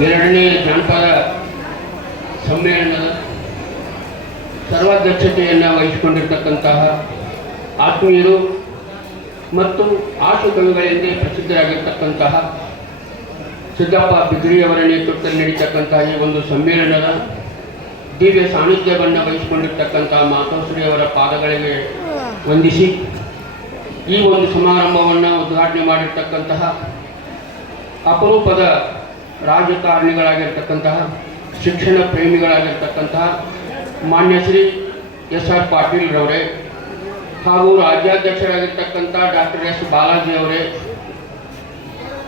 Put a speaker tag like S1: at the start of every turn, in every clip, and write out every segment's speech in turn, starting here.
S1: ಎರಡನೇ ಜನಪದ ಸಮ್ಮೇಳನದ ಸರ್ವಾಧ್ಯಕ್ಷತೆಯನ್ನು ವಹಿಸಿಕೊಂಡಿರ್ತಕ್ಕಂತಹ ಆತ್ಮೀಯರು ಮತ್ತು ಆಶು ಕವಿಗಳೆಂದೇ ಪ್ರಸಿದ್ಧರಾಗಿರ್ತಕ್ಕಂತಹ ಸಿದ್ದಪ್ಪ ಬಿದ್ರಿಯವರ ನೇತೃತ್ವದಲ್ಲಿ ನಡೀತಕ್ಕಂತಹ ಈ ಒಂದು ಸಮ್ಮೇಳನದ ದಿವ್ಯ ಸಾನ್ನಿಧ್ಯವನ್ನು ವಹಿಸಿಕೊಂಡಿರ್ತಕ್ಕಂತಹ ಮಾತೋಶ್ರೀಯವರ ಪಾದಗಳಿಗೆ ವಂದಿಸಿ ಈ ಒಂದು ಸಮಾರಂಭವನ್ನು ಉದ್ಘಾಟನೆ ಮಾಡಿರ್ತಕ್ಕಂತಹ ಅಪರೂಪದ ರಾಜಕಾರಣಿಗಳಾಗಿರ್ತಕ್ಕಂತಹ, ಶಿಕ್ಷಣ ಪ್ರೇಮಿಗಳಾಗಿರ್ತಕ್ಕಂತಹ ಮಾನ್ಯ ಶ್ರೀ ಎಸ್ ಆರ್ ಪಾಟೀಲ್ರವರೇ ಹಾಗೂ ರಾಜ್ಯಾಧ್ಯಕ್ಷರಾಗಿರ್ತಕ್ಕಂಥ ಡಾಕ್ಟರ್ ಎಸ್ ಬಾಲಾಜಿ ಅವರೇ,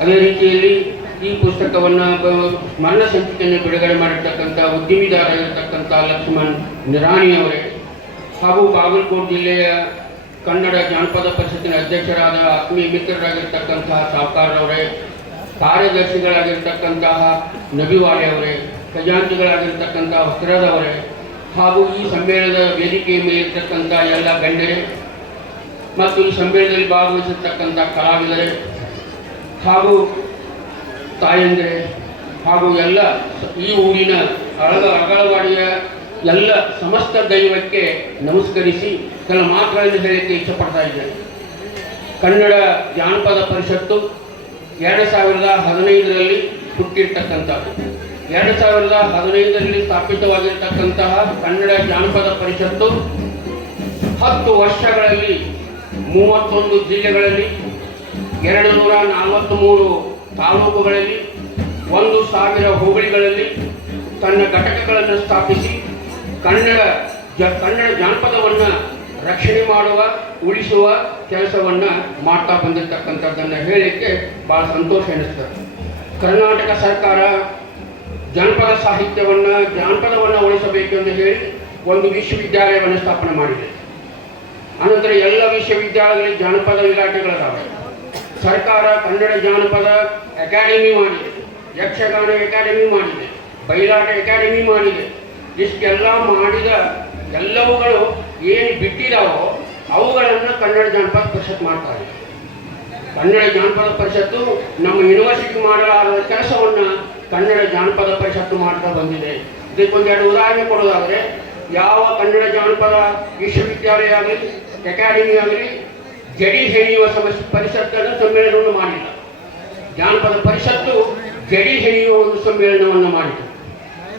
S1: ಅದೇ ರೀತಿಯಲ್ಲಿ ಈ ಪುಸ್ತಕವನ್ನು ಮರಣ ಸಂಚಿಕೆಯನ್ನು ಬಿಡುಗಡೆ ಮಾಡಿರ್ತಕ್ಕಂಥ ಉದ್ಯಮಿದಾರರಾಗಿರ್ತಕ್ಕಂಥ ಲಕ್ಷ್ಮಣ್ ನಿರಾಣಿ ಅವರೇ ಹಾಗೂ ಬಾಗಲಕೋಟೆ ಜಿಲ್ಲೆಯ ಕನ್ನಡ ಜಾನಪದ ಪರಿಷತ್ತಿನ ಅಧ್ಯಕ್ಷರಾದ ಆತ್ಮೀಯ ಮಿತ್ರರಾಗಿರ್ತಕ್ಕಂತಹ ಸಾವ್ಕಾರ್ರವರೇ ಕಾರ್ಯದರ್ಶಿಗಳಾಗಿರ್ತಕ್ಕಂತಹ ನಬಿವಾಳೆ ಅವರೇ, ಖಜಾಂಚಿಗಳಾಗಿರ್ತಕ್ಕಂತಹ ವಸ್ತ್ರದವರೇ ಹಾಗೂ ಈ ಸಮ್ಮೇಳನದ ವೇದಿಕೆಯ ಮೇಲಿರ್ತಕ್ಕಂಥ ಎಲ್ಲ ಗಣ್ಯರೇ, ಮತ್ತು ಈ ಸಮ್ಮೇಳನದಲ್ಲಿ ಭಾಗವಹಿಸಿರ್ತಕ್ಕಂಥ ಕಲಾವಿದರೇ, ಹಾಗೂ ತಾಯಂದಿರೆ, ಹಾಗೂ ಎಲ್ಲ ಈ ಊರಿನ ಅಳಗ ಅಗಳವಾಡಿಯ ಎಲ್ಲ ಸಮಸ್ತ ದೈವಕ್ಕೆ ನಮಸ್ಕರಿಸಿ ಕೆಲ ಮಾತುಗಳನ್ನು ಹೇಳಲಿಕ್ಕೆ ಇಷ್ಟಪಡ್ತಾ ಇದ್ದೇನೆ. ಕನ್ನಡ ಜಾನಪದ ಪರಿಷತ್ತು ಎರಡು ಸಾವಿರದ ಹದಿನೈದರಲ್ಲಿ ಹುಟ್ಟಿರ್ತಕ್ಕಂಥದ್ದು. ಎರಡು ಸಾವಿರದ ಹದಿನೈದರಲ್ಲಿ ಸ್ಥಾಪಿತವಾಗಿರ್ತಕ್ಕಂತಹ ಕನ್ನಡ ಜಾನಪದ ಪರಿಷತ್ತು ಹತ್ತು ವರ್ಷಗಳಲ್ಲಿ ಮೂವತ್ತೊಂದು ಜಿಲ್ಲೆಗಳಲ್ಲಿ ಎರಡು ನೂರ ನಲವತ್ತ್ಮೂರು ತಾಲೂಕುಗಳಲ್ಲಿ, ಒಂದು ಸಾವಿರ ಹೋಬಳಿಗಳಲ್ಲಿ ತನ್ನ ಘಟಕಗಳನ್ನು ಸ್ಥಾಪಿಸಿ ಕನ್ನಡ ಜ, ಕನ್ನಡ ಜಾನಪದವನ್ನು ರಕ್ಷಣೆ ಮಾಡುವ, ಉಳಿಸುವ ಕೆಲಸವನ್ನು ಮಾಡ್ತಾ ಬಂದಿರತಕ್ಕಂಥದ್ದನ್ನು ಹೇಳಲಿಕ್ಕೆ ಭಾಳ ಸಂತೋಷ ಎನಿಸ್ತದೆ. ಕರ್ನಾಟಕ ಸರ್ಕಾರ ಜನಪದ ಸಾಹಿತ್ಯವನ್ನು, ಜಾನಪದವನ್ನು ಉಳಿಸಬೇಕೆಂದು ಹೇಳಿ ಒಂದು ವಿಶ್ವವಿದ್ಯಾಲಯವನ್ನು ಸ್ಥಾಪನೆ ಮಾಡಿದೆ. ಅನಂತರ ಎಲ್ಲ ವಿಶ್ವವಿದ್ಯಾಲಯಗಳಲ್ಲಿ ಜಾನಪದ ಇಲಾಖೆಗಳಿದ್ದಾವೆ ಸರ್ಕಾರ ಕನ್ನಡ ಜಾನಪದ ಅಕಾಡೆಮಿ ಮಾಡಿದೆ. ಯಕ್ಷಗಾನ ಅಕಾಡೆಮಿ ಮಾಡಿದೆ. ಬಯಲಾಟ ಅಕಾಡೆಮಿ ಮಾಡಿದೆ. ಇಷ್ಟೆಲ್ಲ ಮಾಡಿದ ಎಲ್ಲವುಗಳು ಏನು ಬಿಟ್ಟಿದಾವೋ ಅವುಗಳನ್ನು ಕನ್ನಡ ಜಾನಪದ ಪರಿಷತ್ ಮಾಡ್ತಾರೆ. ಕನ್ನಡ ಜಾನಪದ ಪರಿಷತ್ತು ನಮ್ಮ ಯೂನಿವರ್ಸಿಟಿ ಮಾಡಲಾರದ ಕೆಲಸವನ್ನು ಕನ್ನಡ ಜಾನಪದ ಪರಿಷತ್ತು ಮಾಡ್ತಾ ಬಂದಿದೆ. ಇದಕ್ಕೊಂದೆರಡು ಉದಾಹರಣೆ ಕೊಡೋದಾದರೆ, ಯಾವ ಕನ್ನಡ ಜಾನಪದ ವಿಶ್ವವಿದ್ಯಾಲಯ ಆಗಲಿ ಅಕಾಡೆಮಿ ಆಗಲಿ, ಜಡಿ ಹೆಣೆಯುವ ಸಮಸ್ಯೆ ಪರಿಷತ್ತನ್ನು ಸಮ್ಮೇಳನವನ್ನು ಮಾಡಿಲ್ಲ. ಜಾನಪದ ಪರಿಷತ್ತು ಜಡಿ ಹೆಣೆಯುವ ಒಂದು ಸಮ್ಮೇಳನವನ್ನು ಮಾಡಿತು.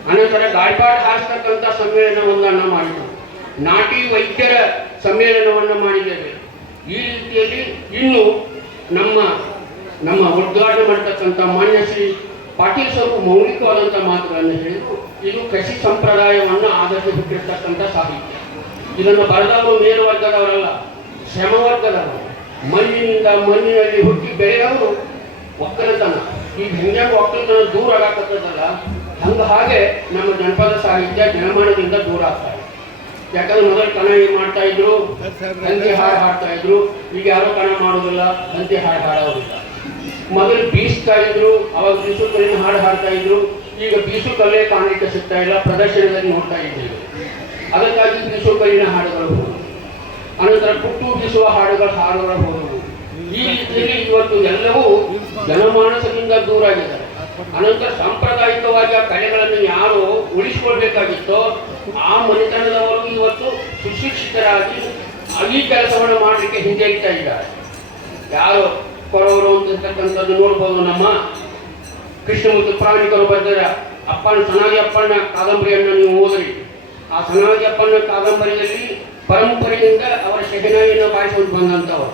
S1: ಅನಂತರ ಗಾಳಿಪಾಟ ಹಾಸ್ತಕ್ಕಂಥ ಸಮ್ಮೇಳನವೊಂದನ್ನು ಮಾಡಿತು. ನಾಟಿ ವೈದ್ಯರ ಸಮ್ಮೇಳನವನ್ನು ಮಾಡಿದ್ದೇವೆ. ಈ ರೀತಿಯಲ್ಲಿ ಇನ್ನು ನಮ್ಮ ನಮ್ಮ ಉದ್ಘಾಟನೆ ಮಾಡತಕ್ಕಂಥ ಮಾನ್ಯ ಶ್ರೀ ಪಾಟೀಲ್ ಸ್ವಲ್ಪ ಮೌಲಿಕವಾದಂಥ ಮಾತುಗಳನ್ನು ಹೇಳಿದ್ರು. ಇದು ಕೃಷಿ ಸಂಪ್ರದಾಯವನ್ನು ಆಧರಿಸಿ ಬಿಟ್ಟಿರ್ತಕ್ಕಂಥ ಸಾಹಿತ್ಯ. ಇದನ್ನು ಬರೆದವರು ಮೇಲ್ವರ್ಗದವರಲ್ಲ ಶ್ರಮವರ್ಗದವರು ಮಣ್ಣಿನಿಂದ ಮಣ್ಣಿನಲ್ಲಿ ಹುಟ್ಟಿ ಬೆಳೆಯವರು ಒಕ್ಕಲತನ. ಈ ಹಿಂದೆ ಒಕ್ಕಲತನ ದೂರ ಆಗತ್ತದಲ್ಲ ಹಂಗ ಹಾಗೆ ನಮ್ಮ ಜನಪದ ಸಾಹಿತ್ಯ ಜನಮಾನದಿಂದ ದೂರ ಆಗ್ತಾ ಇದೆ ಯಾಕಂದ್ರೆ ಮೊದಲು ಕಣ ಏನ್ ಮಾಡ್ತಾ ಇದ್ರು ಹಂತಿ ಹಾಡು ಹಾಡ್ತಾ ಇದ್ರು. ಈಗ ಯಾರೋ ಕಣ ಮಾಡೋದಿಲ್ಲ ಹಂತಿ ಹಾಡು ಹಾಡೋದಿಲ್ಲ. ಮೊದಲು ಬೀಸ್ತಾ ಇದ್ರು ಅವಾಗ ಬೀಸು ಕಲಿನ ಹಾಡು ಹಾಡ್ತಾ ಇದ್ರು. ಈಗ ಬೀಸು ಕಲೆ ಕಾಣಲಿಕ್ಕೆ ಸಿಗ್ತಾ ಇಲ್ಲ ಪ್ರದರ್ಶನದಲ್ಲಿ ನೋಡ್ತಾ ಇದ್ದೇವೆ. ಅದಕ್ಕಾಗಿ ಬೀಸು ಕಲಿನ ಹಾಡುಗಳು ಹೋದವು. ಅನಂತರ ಪುಟ್ಟು ಬೀಸುವ ಹಾಡುಗಳು ಹಾಡುಗಳು ಹೋದವು. ಈ ರೀತಿಯಲ್ಲಿ ಇವತ್ತು ಎಲ್ಲವೂ ಜನಮಾನಸದಿಂದ ದೂರ ಆಗಿದ್ದಾರೆ. ಅನಂತರ ಸಾಂಪ್ರದಾಯಿಕವಾಗಿ ಕಲೆಗಳನ್ನು ಯಾರು ಉಳಿಸಿಕೊಳ್ಬೇಕಾಗಿತ್ತೋ ಆ ಮನೆತನದವರು ಇವತ್ತು ಸುಶಿಕ್ಷಿತರಾಗಿ ಅಲ್ಲಿ ಕೆಲಸವನ್ನು ಮಾಡಲಿಕ್ಕೆ ಹಿಂಜರಿತಾ ಇದ್ದಾರೆ. ಯಾರು ಕೊರವರು ಅಂತಕ್ಕಂಥದ್ದು ನೋಡ್ಬೋದು ನಮ್ಮ ಕೃಷ್ಣಮೂರ್ತಿ ಪ್ರಾಣಿಕರು ಬರೆದರ ಅಪ್ಪನ ಸನಾಗಿ ಅಪ್ಪನ ಕಾದಂಬರಿಯನ್ನು ನೀವು ಓದ್ರಿ. ಆ ಸನಾಗಿ ಅಪ್ಪನ ಕಾದಂಬರಿಯಲ್ಲಿ ಪರಂಪರೆಯಿಂದ ಅವರ ಶಹನಾಯಿಯನ್ನು ಬಾಯಿಸಿಕೊಂಡು ಬಂದಂಥವರು.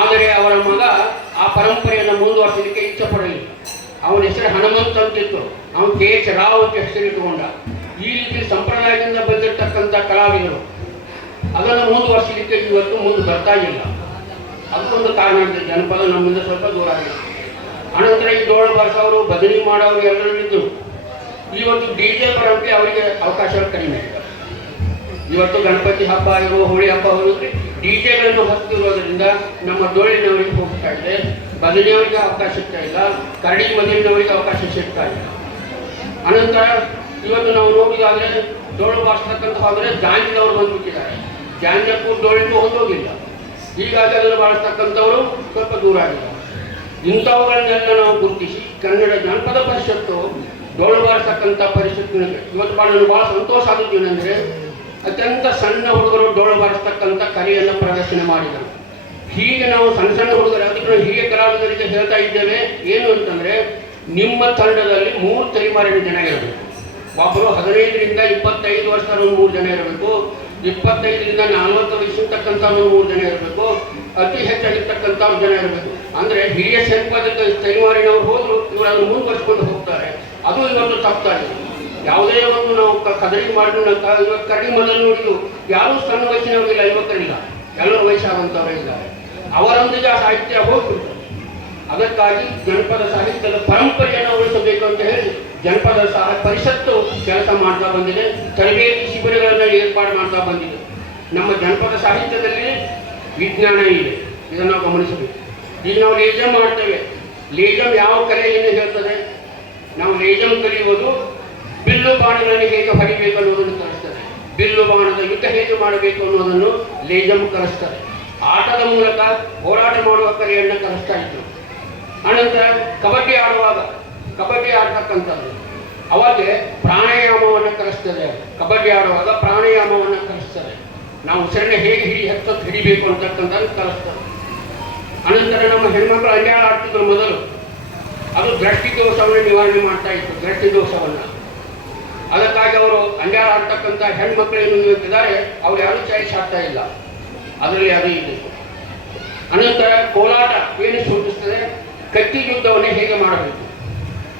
S1: ಆದರೆ ಅವರ ಮಗ ಆ ಪರಂಪರೆಯನ್ನು ಮುಂದುವರಿಸಲಿಕ್ಕೆ ಇಚ್ಛೆ ಪಡಲಿಲ್ಲ. ಅವನ ಹೆಸರು ಹನುಮಂತ ಅಂತಿತ್ತು ಅವನು ಕೆ ಎಚ್ ರಾವ್ ಅಂತ ಹೆಸರಿಟ್ಟುಕೊಂಡ ಈ ರೀತಿ ಸಂಪ್ರದಾಯದಿಂದ ಬಂದಿರತಕ್ಕಂಥ ಕಲಾವಿದರು. ಅದನ್ನು ಮುಂದುವರಿಸಲಿಕ್ಕೆ ಇವತ್ತು ಮುಂದೆ ಬರ್ತಾ ಇಲ್ಲ. ಅದಕ್ಕೊಂದು ಕಾರಣ ಇದೆ, ಜನಪದ ನಮ್ಮಿಂದ ಸ್ವಲ್ಪ ದೂರ ಆಗಿದೆ ಅನಂತರ ಈ ಡೋಳ ಅವರು ಬದಲಿ ಮಾಡೋರು ಎಲ್ಲರೂ ಇದ್ದರು ಇವತ್ತು ಡಿ ಜೆ ಬರೋಕ್ಕೆ ಅವರಿಗೆ ಅವಕಾಶ ಕಡಿಮೆ. ಇವತ್ತು ಗಣಪತಿ ಹಬ್ಬ ಇರುವ ಹೋಳಿ ಹಬ್ಬ ಡಿ ಜೆಗಳನ್ನು ಹತ್ತಿರೋದ್ರಿಂದ ನಮ್ಮ ಡೋಳಿನವರಿಗೆ ಹೋಗ್ತಾ ಇದೆ. ಬದಲಿಯವರಿಗೆ ಅವಕಾಶ ಸಿಗ್ತಾ ಇಲ್ಲ, ಕರಡಿ ಮದುವಿನವರಿಗೆ ಅವಕಾಶ ಸಿಗ್ತಾ ಇಲ್ಲ. ಅನಂತರ ಇವತ್ತು ನಾವು ನೋಡಿದಾಗಲೇ ಡೋಳು ಬಾರಿಸ್ತಕ್ಕಂಥ ಹೋದರೆ ಜಾಂಜಿನವರು ಬಂದ್ಬಿಟ್ಟಿದ್ದಾರೆ. ಜಾಂಜಕ್ಕೂ ಡೋಳಿಗೂ ಹೊಂದೋಗಿಲ್ಲ ಹೀಗಾಗಿ ಅದನ್ನು ಬಳಸ್ತಕ್ಕಂಥವರು ಸ್ವಲ್ಪ ದೂರ ಆಗಿದ್ದಾರೆ. ಇಂಥವುಗಳನ್ನೆಲ್ಲ ನಾವು ಗುರುತಿಸಿ, ಕನ್ನಡ ಜಾನಪದ ಪರಿಷತ್ತು ಡೋಳು ಬಾರಿಸ್ತಕ್ಕಂಥ ಪರಿಸ್ಥಿತಿ ನನಗೆ ಇವತ್ತು ನನಗೆ ಭಾಳ ಸಂತೋಷ ಆದದ್ದು ಏನಂದರೆ, ಅತ್ಯಂತ ಸಣ್ಣ ಹುಡುಗರು ಡೋಳು ಬಾರಿಸ್ತಕ್ಕಂಥ ಕಲೆಯನ್ನು ಪ್ರದರ್ಶನ ಮಾಡಿದರು. ಹೀಗೆ ನಾವು ಸಣ್ಣ ಸಣ್ಣ ಹುಡುಗರು ಅದಕ್ಕೆ ಹೀಗೆ ಕಲಾವಿದರಿಗೆ ಹೇಳ್ತಾ ಇದ್ದೇವೆ, ಏನು ಅಂತಂದ್ರೆ ನಿಮ್ಮ ತಂಡದಲ್ಲಿ ಮೂರು ತಲೆಮಾರಿನ ಜನ ಇರಬೇಕು. ಒಬ್ಬರು ಹದಿನೈದರಿಂದ ಇಪ್ಪತ್ತೈದು ವರ್ಷದ ಒಂದು ಮೂರು ಜನ ಇರಬೇಕು. ಇಪ್ಪತ್ತೈದರಿಂದ ನಲವತ್ತು ವಯಸ್ಸಿರ್ತಕ್ಕಂಥ ಒಂದು ಮೂರು ಜನ ಇರಬೇಕು. ಅತಿ ಹೆಚ್ಚಾಗಿರ್ತಕ್ಕಂಥ ಜನ ಇರಬೇಕು. ಅಂದರೆ ಹಿರಿಯ ಸಂಪಾದಕ ತಲೆಮಾರಿನವ್ರು ಹೋದ್ರು ಇವರು ಅದನ್ನು ಮುಂದುವರ್ಸ್ಕೊಂಡು ಹೋಗ್ತಾರೆ. ಅದು ಇವತ್ತು ತಪ್ತಾ ಯಾವುದೇ ಒಂದು ನಾವು ಕದರಿ ಮಾಡಿ ಇವತ್ತು ಕಡಿಮೆ ಮೊದಲು ನೋಡಿದ್ದು ಯಾರೂ ಸಣ್ಣ ವಯಸ್ಸಿನವರಿಲ್ಲ ಯುವಕರಿಲ್ಲ. ಎಲ್ಲರೂ ವಯಸ್ಸಾದಂಥವರೇ ಇದ್ದಾರೆ. ಅವರೊಂದಿಗೆ ಆ ಸಾಹಿತ್ಯ ಹೋಗ್ಬಿಟ್ಟು ಅದಕ್ಕಾಗಿ ಜನಪದ ಸಾಹಿತ್ಯದ ಪರಂಪರೆಯನ್ನು ಉಳಿಸಬೇಕು ಅಂತ ಹೇಳಿ ಜನಪದ ಸಹ ಪರಿಷತ್ತು ಕೆಲಸ ಮಾಡ್ತಾ ಬಂದಿದೆ. ತರಬೇತಿ ಶಿಬಿರಗಳನ್ನು ಏರ್ಪಾಡು ಮಾಡ್ತಾ ಬಂದಿದೆ. ನಮ್ಮ ಜನಪದ ಸಾಹಿತ್ಯದಲ್ಲಿ ವಿಜ್ಞಾನ ಇದೆ. ಇದನ್ನು ನಾವು ಗಮನಿಸಬೇಕು. ಈಗ ನಾವು ಲೇಜಮ್ ಮಾಡ್ತೇವೆ. ಲೇಜಮ್ ಯಾವ ಕಲೆಯನ್ನು ಹೇಳ್ತದೆ? ನಾವು ಲೇಜಮ್ ಕಲಿಯುವುದು ಬಿಲ್ಲು ಬಾಣಗಳನ್ನು ಹೇಗೆ ಹೊಡಿಬೇಕು ಅನ್ನೋದನ್ನು ಕಲಿಸ್ತದೆ ಬಿಲ್ಲು ಬಾಣದ ಯುದ್ಧ ಹೇಗೆ ಮಾಡಬೇಕು ಅನ್ನೋದನ್ನು ಲೇಜಮ್ ಕಲಿಸ್ತದೆ ಆಟದ ಮೂಲಕ ಹೋರಾಟ ಮಾಡುವ ಕಲೆಯನ್ನು ಕಲಿಸ್ತಾ ಇದ್ರು ಅನಂತರ ಕಬಡ್ಡಿ ಆಡುವಾಗ, ಕಬಡ್ಡಿ ಆಡ್ತಕ್ಕಂಥದ್ದು. ಅವಾಗೆ ಪ್ರಾಣಾಯಾಮವನ್ನು ಕಲಿಸ್ತದೆ. ಕಬಡ್ಡಿ ಆಡುವಾಗ ಪ್ರಾಣಾಯಾಮವನ್ನು ಕಲಿಸ್ತದೆ. ನಾವು ಉಸಿರನ್ನ ಹೇಗೆ ಹಿಡಿ ಹತ್ತಕ್ಕೆ ಹಿಡಿಬೇಕು ಅಂತಕ್ಕಂಥದ್ದು ಕಲಿಸ್ತದೆ. ಅನಂತರ ನಮ್ಮ ಹೆಣ್ಮಕ್ಳು ಅಂಜಾಳ ಆಡ್ತಿದ್ರು ಮೊದಲು. ಅದು ದೃಷ್ಟಿ ದೋಷವನ್ನು ನಿವಾರಣೆ ಮಾಡ್ತಾ ಇತ್ತು, ದೃಷ್ಟಿ ದೋಷವನ್ನು. ಅದಕ್ಕಾಗಿ ಅವರು ಅಂಜಾಳ ಆಡ್ತಕ್ಕಂಥ ಹೆಣ್ಮಕ್ಳು ಏನು ಇದ್ದಾರೆ. ಅವ್ರು ಯಾರು ಚಾಯ್ಸ್ ಆಗ್ತಾ ಇಲ್ಲ. ಅದರಲ್ಲಿ ಅದು ಇದೆ. ಅನಂತರ ಕೋಲಾಟ ಏನು ಸೂಚಿಸ್ತದೆ ಕತ್ತಿ ಯುದ್ಧವನ್ನು ಹೇಗೆ ಮಾಡಬೇಕು?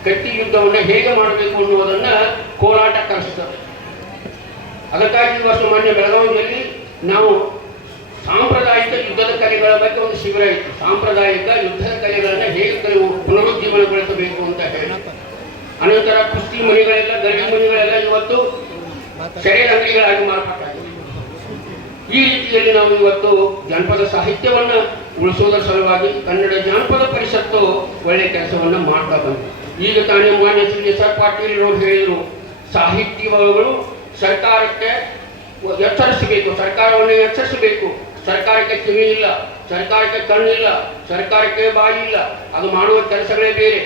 S1: ಕತ್ತಿ ಯುದ್ಧವನ್ನು ಹೇಗೆ ಮಾಡಬೇಕು ಅನ್ನುವುದನ್ನು ಕೋಲಾಟ ಕಲಿಸ್ತದೆ ಅದಕ್ಕಾಗಿ ವರ್ಷ ಮೊನ್ನೆ ಬೆಳಗಾವಿಯಲ್ಲಿ ನಾವು ಸಾಂಪ್ರದಾಯಿಕ ಯುದ್ಧದ ಕಲೆಗಳ ಬಗ್ಗೆ ಒಂದು ಶಿಬಿರ ಇತ್ತು. ಸಾಂಪ್ರದಾಯಿಕ ಯುದ್ಧದ ಕಲೆಗಳನ್ನು ಹೇಗೆ ಕಲಿ ಪುನರುಜ್ಜೀವನಗೊಳಿಸಬೇಕು ಅಂತ ಹೇಳಿ. ಅನಂತರ ಕುಸ್ತಿ ಮನೆಗಳೆಲ್ಲ ಗಡಿ ಮನೆಗಳೆಲ್ಲ ಇವತ್ತು ಸೆರೆ ಅಂಗಡಿಗಳಾಗಿ ಮಾರ್ಪಾಟಾಗಿದೆ ಈ ರೀತಿಯಲ್ಲಿ ನಾವು ಇವತ್ತು ಜನಪದ ಸಾಹಿತ್ಯವನ್ನ ಉಳಿಸೋದರ ಸಲುವಾಗಿ ಕನ್ನಡ ಜಾನಪದ ಪರಿಷತ್ತು ಒಳ್ಳೆ ಕೆಲಸವನ್ನ ಮಾಡ್ತಾ ಬಂತು ಈಗ ತಾನೇ ಮಾನ್ಯ ಶ್ರೀ ಎಸ್ ಆರ್ ಪಾಟೀಲ್ ಅವರು ಹೇಳಿದರು, ಸಾಹಿತ್ಯಗಳು ಸರ್ಕಾರಕ್ಕೆ ಎಚ್ಚರಿಸಬೇಕು, ಸರ್ಕಾರವನ್ನು ಎಚ್ಚರಿಸಬೇಕು. ಸರ್ಕಾರಕ್ಕೆ ಕಿವಿ ಇಲ್ಲ, ಸರ್ಕಾರಕ್ಕೆ ಕಣ್ಣಿಲ್ಲ, ಸರ್ಕಾರಕ್ಕೆ ಬಾಯಿ ಇಲ್ಲ. ಅದು ಮಾಡುವ ಕೆಲಸಗಳೇ ಬೇರೆ.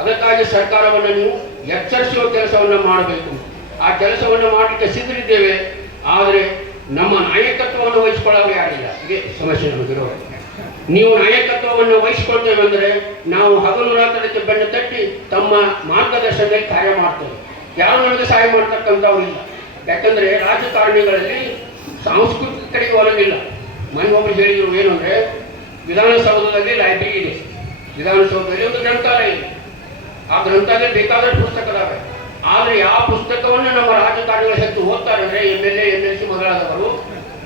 S1: ಅದಕ್ಕಾಗಿ ಸರ್ಕಾರವನ್ನು ನೀವು ಎಚ್ಚರಿಸುವ ಕೆಲಸವನ್ನು ಮಾಡಬೇಕು. ಆ ಕೆಲಸವನ್ನು ಮಾಡಲಿಕ್ಕೆ ಸಿದ್ಧರಿದ್ದೇವೆ. ಆದರೆ ನಮ್ಮ ನಾಯಕತ್ವವನ್ನು ವಹಿಸಿಕೊಳ್ಳಲು ಯಾರಿಲ್ಲ? ಇದೇ ಸಮಸ್ಯೆ ನಮಗಿರೋ ನೀವು ನಾಯಕತ್ವವನ್ನು ವಹಿಸ್ಕೊಳ್ತೇವೆ ಅಂದರೆ ನಾವು ಹಗಲು ರಾತ್ರಿ ಬೆಣ್ಣೆ ತಟ್ಟಿ ತಮ್ಮ ಮಾರ್ಗದರ್ಶನದಲ್ಲಿ ಕಾರ್ಯ ಮಾಡ್ತೇವೆ. ಯಾರು ನಮಗೆ ಸಹಾಯ ಮಾಡ್ತಕ್ಕಂಥವ್ರು ಇಲ್ಲ. ಯಾಕಂದರೆ ರಾಜಕಾರಣಿಗಳಲ್ಲಿ ಸಾಂಸ್ಕೃತಿಕ ಕಡೆಗೆ ಒಲವಿಲ್ಲ ಮನೆಯೊಬ್ಬರು ಹೇಳಿದ್ರು ಏನು ಅಂದರೆ, ವಿಧಾನಸೌಧದಲ್ಲಿ ಲೈಬ್ರರಿ ಇದೆ. ವಿಧಾನಸೌಧದಲ್ಲಿ ಒಂದು ಗ್ರಂಥಾಲಯ ಇದೆ. ಆ ಗ್ರಂಥಾಲಯ ಬೇಕಾದಷ್ಟು ಪುಸ್ತಕದಾವೆ ಆದರೆ ಯಾವ ಪುಸ್ತಕವನ್ನು ನಮ್ಮ ರಾಜಕಾರಣಿಗಳ ಹೆಚ್ಚು ಓದ್ತಾರೆ ಅಂದ್ರೆ M L A M L C ಮೊದಲಾದವರು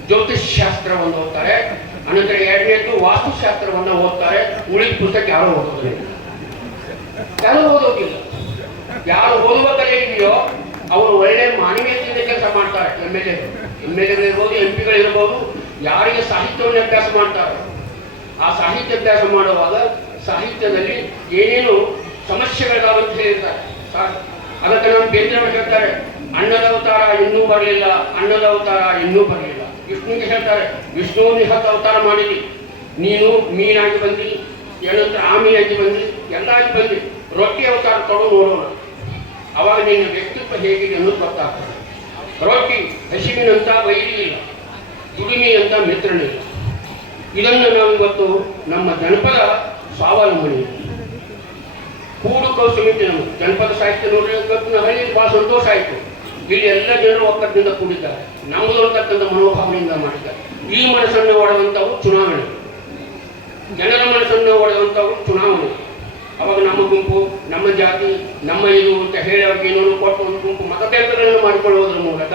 S1: ಜ್ಯೋತಿಷ್ ಶಾಸ್ತ್ರವನ್ನು ಓದ್ತಾರೆ. ಅನಂತರ ಎರಡನೇದು ವಾಸ್ತುಶಾಸ್ತ್ರವನ್ನು ಓದ್ತಾರೆ. ಉಳಿದ ಪುಸ್ತಕ ಯಾರು ಓದೋದಿಲ್ಲ? ಯಾರು ಓದೋದಿಲ್ಲ? ಯಾರು ಓದುವ ಕಲೆ ಇದೆಯೋ ಅವರು ಒಳ್ಳೆ ಮಾನವೀಯತೆಯಿಂದ ಕೆಲಸ ಮಾಡ್ತಾರೆ. M L A M L ಎಗಳಿರ್ಬೋದು M ಪಿಗಳಿರ್ಬೋದು ಯಾರಿಗೆ ಸಾಹಿತ್ಯವನ್ನು ಅಭ್ಯಾಸ ಮಾಡ್ತಾರೆ? ಆ ಸಾಹಿತ್ಯ ಅಭ್ಯಾಸ ಮಾಡುವಾಗ ಸಾಹಿತ್ಯದಲ್ಲಿ ಏನೇನು ಸಮಸ್ಯೆಗಳಿದಾವೆ ಅಂತ ಹೇಳಿರ್ತಾರೆ. ಅದಕ್ಕೆ ನಮ್ಮ ಬೇಂದ್ರವರು ಹೇಳ್ತಾರೆ ಅಣ್ಣದ ಅವತಾರ ಇನ್ನೂ ಬರಲಿಲ್ಲ, ಅಣ್ಣನ ಅವತಾರ ಇನ್ನೂ ಬರಲಿಲ್ಲ. ವಿಷ್ಣುವಿಗೆ ಹೇಳ್ತಾರೆ, ವಿಷ್ಣು ನಿಹತ ಅವತಾರ ಮಾಡಿದಿ. ನೀನು ಮೀನಾಗಿ ಬಂದಿ, ಏನಂತ ಆಮಿಯಾಗಿ ಬಂದಿ, ಎಲ್ಲ ಆಗಿ ಬಂದಿ. ರೊಟ್ಟಿ ಅವತಾರ ತಗೊಂಡು ನೋಡೋಣ. ಅವಾಗ ನಿನ್ನ ವ್ಯಕ್ತಿತ್ವ ಹೇಗಿದೆ ಅನ್ನೋದು ಗೊತ್ತಾಗ್ತದೆ. ರೊಟ್ಟಿ ಹಸಿವಿನಂತ ವೈರಿ ಇಲ್ಲ ದುಡಿಮೆ ಅಂತ ಮಿತ್ರನಿಲ್ಲ ಇದನ್ನು ನಾವು ಇವತ್ತು ನಮ್ಮ ಜನಪದ ಸ್ವಾವಲಂಬನೆ ಕೂಡು ಕೌಶಲ್ಯ ಜನಪದ ಸಾಹಿತ್ಯ ನೋಡ್ರಿ ಇವತ್ತು ನಾವು ಹಳ್ಳಿಯಲ್ಲಿ ಬಹಳ ಸಂತೋಷ ಆಯಿತು. ಇಲ್ಲಿ ಎಲ್ಲ ಜನರು ಒಕ್ಕಟ್ಟಿನಿಂದ ಕೂಡಿದ್ದಾರೆ. ನಮ್ಮದು ಅಂತಕ್ಕಂಥ ಮನೋಭಾವನೆಯಿಂದ ಮಾಡಿದ್ದಾರೆ. ಈ ಮನಸ್ಸನ್ನು ಒಡೆದಂಥವು ಚುನಾವಣೆ. ಜನರ ಮನಸ್ಸನ್ನು ಒಡೆದಂಥವು ಚುನಾವಣೆ. ಅವಾಗ ನಮ್ಮ ಗುಂಪು, ನಮ್ಮ ಜಾತಿ, ನಮ್ಮ ಇದು ಅಂತ ಹೇಳಿ ಅವ್ರಿಗೆ ಏನೋ ಕೊಟ್ಟು ಒಂದು ಗುಂಪು ಮತಬೇಕಗಳನ್ನು ಮಾಡಿಕೊಳ್ಳುವುದರ ಮೂಲಕ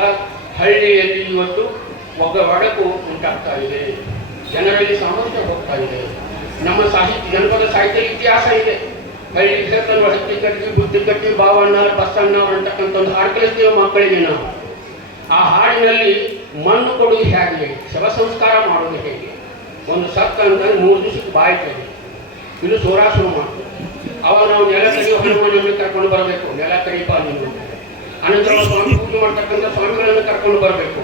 S1: ಹಳ್ಳಿಯಲ್ಲಿ ಇವತ್ತು ಒಗ್ಗ ಒಡಕು ಉಂಟಾಗ್ತಾ ಇದೆ. ಜನರಲ್ಲಿ ಸಾಮರ್ಥ್ಯ ಹೋಗ್ತಾ ಇದೆ. ನಮ್ಮ ಸಾಹಿತ್ಯ, ಜನಪದ ಸಾಹಿತ್ಯ ಇತಿಹಾಸ ಇದೆ. ಹಳ್ಳಿ ಹೇಳ್ತಾನೆ ಹತ್ತಿ ಕಟ್ಟಿ ಬುದ್ಧಿ ಕಟ್ಟಿ ಬಾವಣ್ಣ ಬಸಣ್ಣ ಅಂತಕ್ಕಂಥ ಒಂದು ಹಾಡು ಕಲಿಸ್ತೇವೆ ಮಕ್ಕಳಿಗೆ ನಾವು? ಆ ಹಾಡಿನಲ್ಲಿ ಮಣ್ಣು ಕೊಡುವುದು ಹೇಗೆ ಶವ ಸಂಸ್ಕಾರ ಮಾಡೋದು ಹೇಗೆ? ಒಂದು ಸತ್ತ ಅಂತಂದ್ರೆ ಮೂರು ದಿವಸಕ್ಕೆ ಬಾಯಿ ತೆಗೆ ಇದು ಸೋರಾಸುರ ಮಾಡ್ತೀವಿ. ಅವಾಗ ನಾವು ನೆಲ ಕರಿಯೋ ಹನುಮಾನನ್ನು ಕರ್ಕೊಂಡು ಬರಬೇಕು. ನೆಲ ಕರಿಪ ನೀನು ಅನಂತರ ಸ್ವಾಮಿ ಪೂಜೆ ಮಾಡ್ತಕ್ಕಂಥ ಸ್ವಾಮಿಗಳನ್ನು ಕರ್ಕೊಂಡು ಬರಬೇಕು.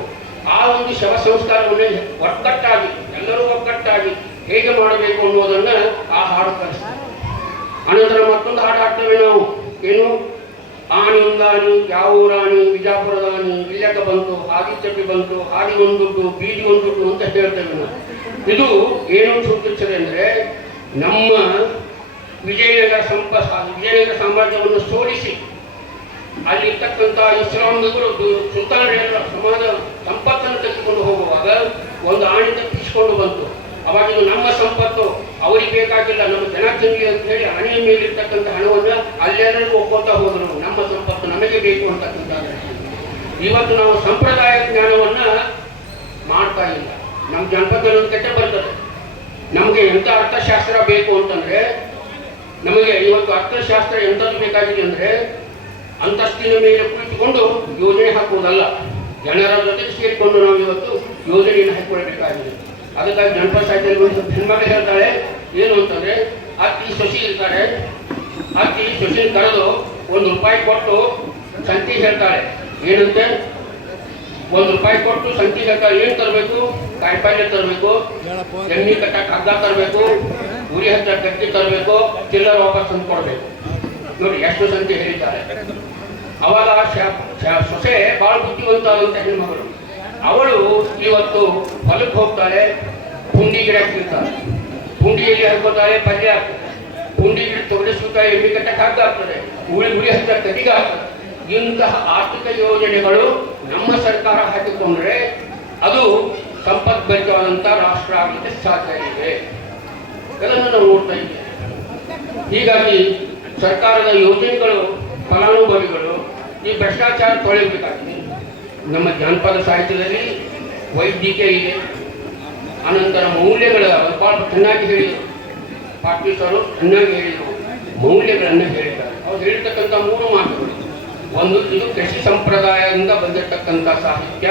S1: ಆ ಒಂದು ಶವ ಸಂಸ್ಕಾರವನ್ನು ಒಟ್ಟಟ್ಟಾಗಿ ಎಲ್ಲರೂ ಒಕ್ಕಟ್ಟಾಗಿ ಹೇಗೆ ಮಾಡಬೇಕು ಅನ್ನೋದನ್ನ ಆ ಹಾಡು ಕಲಿಸ್ತದೆ ಅನಂತರ ಮತ್ತೊಂದು ಹಾಡು ಹಾಡ್ತೇವೆ ನಾವು. ಏನು? ಆನಂದಾನಿ ಯಾವ ರಾಣಿ ವಿಜಾಪುರದಾನಿ ಇಲ್ಲಕ ಬಂತು? ಚಟ್ಟಿ ಬಂತು? ಹಾದಿ ಒಂದುಂಟು? ಬೀದಿ ಒಂದುಂಟು ಅಂತ ಹೇಳ್ತೇವೆ ನಾವು. ಇದು ಏನು ಸೂಚಿಸುತ್ತದೆ ಅಂದರೆ ನಮ್ಮ ವಿಜಯನಗರ ಸಂಪ ವಿಜಯನಗರ ಸಾಮ್ರಾಜ್ಯವನ್ನು ಸೋಲಿಸಿ ಅಲ್ಲಿರ್ತಕ್ಕಂಥ ಇಸ್ಲಾಮಿಗರು ದು- ಸುಲ್ತಾನರ ಸಮಾಜ ಸಂಪತ್ತನ್ನು ತೆಗೆದುಕೊಂಡು ಹೋಗುವಾಗ ಒಂದು ಆಣಿ ತಪ್ಪಿಸಿಕೊಂಡು ಬಂತು. ಅವಾಗ ಇದು ನಮ್ಮ ಸಂಪತ್ತು. ಅವರಿಗೆ ಬೇಕಾಗಿಲ್ಲ, ನಮ್ಮ ಜನಜಂಗಿ ಅಂತ ಹೇಳಿ ಹಣೆಯ ಮೇಲಿರ್ತಕ್ಕಂಥ ಹಣವನ್ನು ಅಲ್ಲೆಲ್ಲರೂ ಒಪ್ಕೊತಾ ಹೋದರು. ನಮ್ಮ ಸಂಪತ್ತು ನಮಗೆ ಬೇಕು ಅಂತಕ್ಕಂಥ ಇವತ್ತು ನಾವು ಸಂಪ್ರದಾಯ ಜ್ಞಾನವನ್ನ ಮಾಡ್ತಾ ಇಲ್ಲ. ನಮ್ಮ ಜನಪದ ಕೆಟ್ಟ ಬರ್ತದೆ. ನಮಗೆ ಎಂಥ ಅರ್ಥಶಾಸ್ತ್ರ ಬೇಕು ಅಂತಂದ್ರೆ, ನಮಗೆ ಇವತ್ತು ಅರ್ಥಶಾಸ್ತ್ರ ಎಂಥದ್ದು ಬೇಕಾಗಿದೆ ಅಂದ್ರೆ, ಅಂತಸ್ತಿನ ಮೇಲೆ ಕುಳಿತುಕೊಂಡು ಯೋಜನೆ ಹಾಕುವುದಲ್ಲ. ಜನರ ಜೊತೆ ಸೇರಿಕೊಂಡು ನಾವು ಇವತ್ತು ಯೋಜನೆಯನ್ನು ಹಾಕಿಕೊಳ್ಬೇಕಾಗಿದೆ. ಅದಕ್ಕಾಗಿ ಸಾಹಿತ್ಯದಲ್ಲಿ ಒಂದು ಹೆಣ್ಮಗಳು ಹೇಳ್ತಾಳೆ ಏನು ಅಂತಂದ್ರೆ ಅಕ್ಕಿ ಸೊಸಿ ಇರ್ತಾರೆ ಅಕ್ಕಿ ಸೊಸಿ ಕರೆದು ಒಂದು ರೂಪಾಯಿ ಕೊಟ್ಟು ಸಂತಿ ಹೇಳ್ತಾಳೆ. ಏನಂತೆ? ಒಂದು ರೂಪಾಯಿ ಕೊಟ್ಟು ಸಂತಿ ಹೇಳ್ತಾಳೆ, ಏನು ತರಬೇಕು? ಕಾಯಿಪಲ್ಯ ತರಬೇಕು ಎಣ್ಣೆ ಕಟ್ಟಕ್ಕೆ ಹಗ್ಗ ತರಬೇಕು, ಉರಿ ಹತ್ತಿರ ಕಟ್ಟಿ ತರಬೇಕು, ಚಿಲ್ಲರ್ ವಾಪಸ್ ತಂದು ಕೊಡಬೇಕು. ನೋಡಿ, ಎಷ್ಟು ಸಂತಿ ಹೇಳಿದ್ದಾರೆ. ಅವಾಗ ಸೊಸೆ ಬಹಳ ಬುದ್ಧಿವಂತ ಆದಂತ ಹೆಣ್ಮಗಳು. ಅವಳು ಇವತ್ತು ಹೊಲಕ್ಕೆ ಹೋಗ್ತಾಳೆ, ಪುಂಡಿ ಗಿಡ ಕೀಳ್ತಾಳೆ ಪುಂಡಿಯಲ್ಲಿ ಹಾಕೋತಾಳೆ ಪಲ್ಯ ಪುಂಡಿ ಗಿಡ ತೊಗಲಿಸುತ್ತಾ ಎಣ್ಣೆ ಕಟ್ಟಕ್ಕೆ ಹಗ್ಗ ಹುಳಿ ಹುಳಿ ಹತ್ತಿರ ಹಚ್ಚ ಕದಿಗ ಆಗ್ತದೆ ಇಂತಹ ಆರ್ಥಿಕ ಯೋಜನೆಗಳು ನಮ್ಮ ಸರ್ಕಾರ ಹಾಕಿಕೊಂಡ್ರೆ ಅದು ಸಂಪದ್ಭರಿತವಾದಂಥ ರಾಷ್ಟ್ರ ಆಗಲಿಕ್ಕೆ ಸಾಧ್ಯ ಇದೆ. ಅದನ್ನು ನಾವು ನೋಡ್ತಾ ಇದ್ದೇವೆ. ಹೀಗಾಗಿ ಸರ್ಕಾರದ ಯೋಜನೆಗಳು ಫಲಾನುಭವಿಗಳು ಈ ಭ್ರಷ್ಟಾಚಾರ ತೊಳೆಯಬೇಕಾಗಿದೆ ನಮ್ಮ ಜಾನಪದ ಸಾಹಿತ್ಯದಲ್ಲಿ ವೈದ್ಯಕೀಯ ಇದೆ. ಅನಂತರ ಮೌಲ್ಯಗಳ ಭಾಳ ಚೆನ್ನಾಗಿ ಹೇಳಿದರು. ಪಾಟೀಲ್ ಸರ್ ಚೆನ್ನಾಗಿ ಹೇಳಿದರು. ಮೌಲ್ಯಗಳನ್ನು ಹೇಳಿದ್ದಾರೆ. ಅವ್ರು ಹೇಳಿರ್ತಕ್ಕಂಥ ಮೂರು ಮಾತುಗಳು. ಒಂದು, ಇದು ಕೃಷಿ ಸಂಪ್ರದಾಯದಿಂದ ಬಂದಿರತಕ್ಕಂಥ ಸಾಹಿತ್ಯ.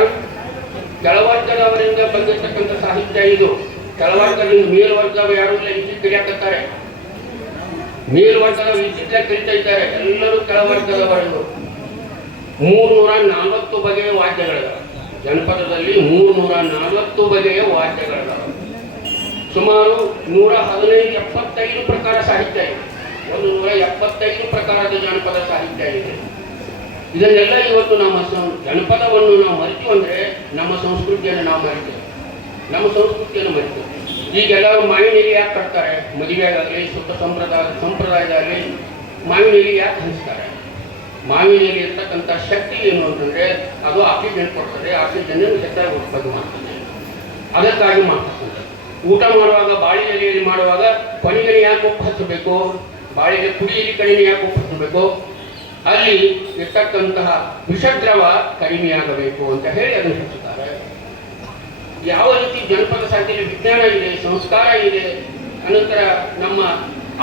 S1: ಕೆಳವರ್ಗದವರಿಂದ ಬಂದಿರತಕ್ಕಂಥ ಸಾಹಿತ್ಯ ಇದು. ಕೆಳವರ್ಗದಿಂದ ಮೇಲ್ವರ್ಗವ ಯಾರು ಇಲ್ಲ ಇಲ್ಲಿ ಕಲಿಯಾಕತ್ತಾರೆ. ಮೇಲ್ವರ್ಗದ ವಿಚಿತ್ರ ಕಲಿತಾ ಇದ್ದಾರೆ. ಎಲ್ಲರೂ ಕೆಳವರ್ಗದವರು ಮೂರ್ನೂರ ನಲವತ್ತು ಬಗೆಯ ವಾದ್ಯಗಳಿದಾವೆ ಜನಪದದಲ್ಲಿ ಮೂರ್ನೂರ ನಲವತ್ತು ಬಗೆಯ ವಾದ್ಯಗಳಿದಾವೆ ಸುಮಾರು ನೂರ ಹದಿನೈದು ಎಪ್ಪತ್ತೈದು ಪ್ರಕಾರ ಸಾಹಿತ್ಯ ಇದೆ. ಒಂದು ನೂರ ಎಪ್ಪತ್ತೈದು ಪ್ರಕಾರದ ಜನಪದ ಸಾಹಿತ್ಯ ಇದೆ. ಇದನ್ನೆಲ್ಲ ಇವತ್ತು ನಮ್ಮ ಜನಪದವನ್ನು ನಾವು ಮರಿತು ಅಂದರೆ ನಮ್ಮ ಸಂಸ್ಕೃತಿಯನ್ನು ನಾವು ಮರಿತೇವೆ. ನಮ್ಮ ಸಂಸ್ಕೃತಿಯನ್ನು ಮರಿತೇವೆ. ಈಗೆಲ್ಲರೂ ಮಾವಿನೆಲೆ ಯಾಕೆ ಕಟ್ತಾರೆ? ಮದುವೆಗಾಗಲಿ ಸುತ್ತ ಸಂಪ್ರದಾಯ, ಸಂಪ್ರದಾಯದಾಗಲಿ ಮಾವಿನೆಲೆ ಯಾಕೆ ಹಂಚ್ತಾರೆ? ಮಾವಿನಲ್ಲಿ ಇರ್ತಕ್ಕಂಥ ಶಕ್ತಿ ಏನು ಅಂತಂದ್ರೆ ಅದು ಆಕ್ಸಿಜನ್ ಕೊಡ್ತದೆ, ಆಕ್ಸಿಜನ್ ಹೆಚ್ಚಾಗಿ ಉತ್ಪತ್ತಿ ಮಾಡ್ತದೆ. ಅದಕ್ಕಾಗಿ ಮಾಡ್ತಕ್ಕಂಥದ್ದು. ಊಟ ಮಾಡುವಾಗ ಬಾಳೆ ಎಲೆಯಲ್ಲಿ ಮಾಡುವಾಗ ಕೊನೆಗೆ ಯಾಕೆ ಉಪ್ಪು ಹಚ್ಚಬೇಕು? ಬಾಳೆಗೆ ಕುಡಿಯಲಿ ಕಡಿಮೆ ಯಾಕೆ ಉಪ್ಪು ಹಚ್ಚಬೇಕು? ಅಲ್ಲಿ ಇರ್ತಕ್ಕಂತಹ ವಿಷದ್ರವ ಕಡಿಮೆಯಾಗಬೇಕು ಅಂತ ಹೇಳಿ ಅದನ್ನು ಹಚ್ಚುತ್ತಾರೆ ಯಾವ ರೀತಿ ಜನಪದ ಸಾಹಿತ್ಯದಲ್ಲಿ ವಿಜ್ಞಾನ ಇದೆ, ಸಂಸ್ಕಾರ ಇದೆ, ಅನಂತರ ನಮ್ಮ